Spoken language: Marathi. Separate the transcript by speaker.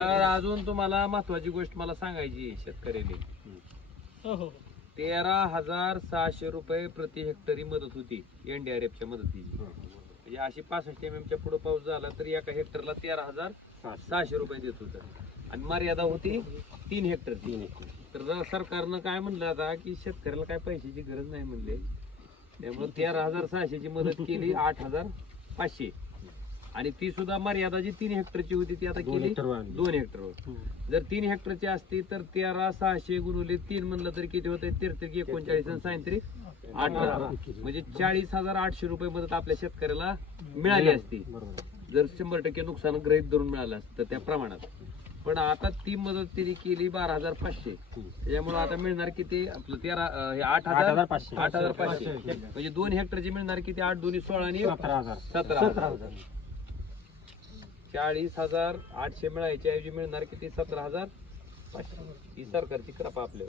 Speaker 1: तर अजून तुम्हाला महत्वाची गोष्ट मला सांगायची आहे शेतकऱ्याने.
Speaker 2: हो हो.
Speaker 1: तेरा हजार सहाशे रुपये प्रति हेक्टरी मदत होती एनडीआरएफच्या मदतीची. म्हणजे अशी पासष्ट एम च्या पुढे पाऊस झाला तर एका हेक्टरला तेरा हजार सहाशे. रुपये देत होतं. आणि मर्यादा होती तीन हेक्टरची तर जरा सरकारनं काय म्हणलं आता की शेतकऱ्याला काय पैशाची गरज नाही म्हणले त्यामुळे तेरा हजार सहाशेची मदत केली आठ हजार पाचशे. आणि ती सुद्धा मर्यादा जी तीन हेक्टरची होती ती आता केली दोन हेक्टरवर जर तीन हेक्टरची असती तर तेरा सहाशे गुणवले तीन म्हणलं तरी किती होते तेहतीस एकोणचाळीस आणि सायंत्रिक अठरा. म्हणजे चाळीस हजार आठशे रुपये मदत आपल्या शेतकऱ्याला मिळाली असती. जर शंभर टक्के नुकसान गृहीत धरून मिळालं असतं त्या प्रमाणात. पण आता ती मदत तिने केली बारा हजार पाचशे. त्याच्यामुळे आता मिळणार किती? आपलं तेरा अं, हे आठ हजार आठ हजार पाचशे. म्हणजे दोन हेक्टरची मिळणार किती? आठ दोन्ही सोळा आणि सतरा हजार. चाळीस हजार आठशे मिळायच्या ऐवजी मिळणार किती? सतरा हजार पाचशे. ही सरकारची कृपा आपल्या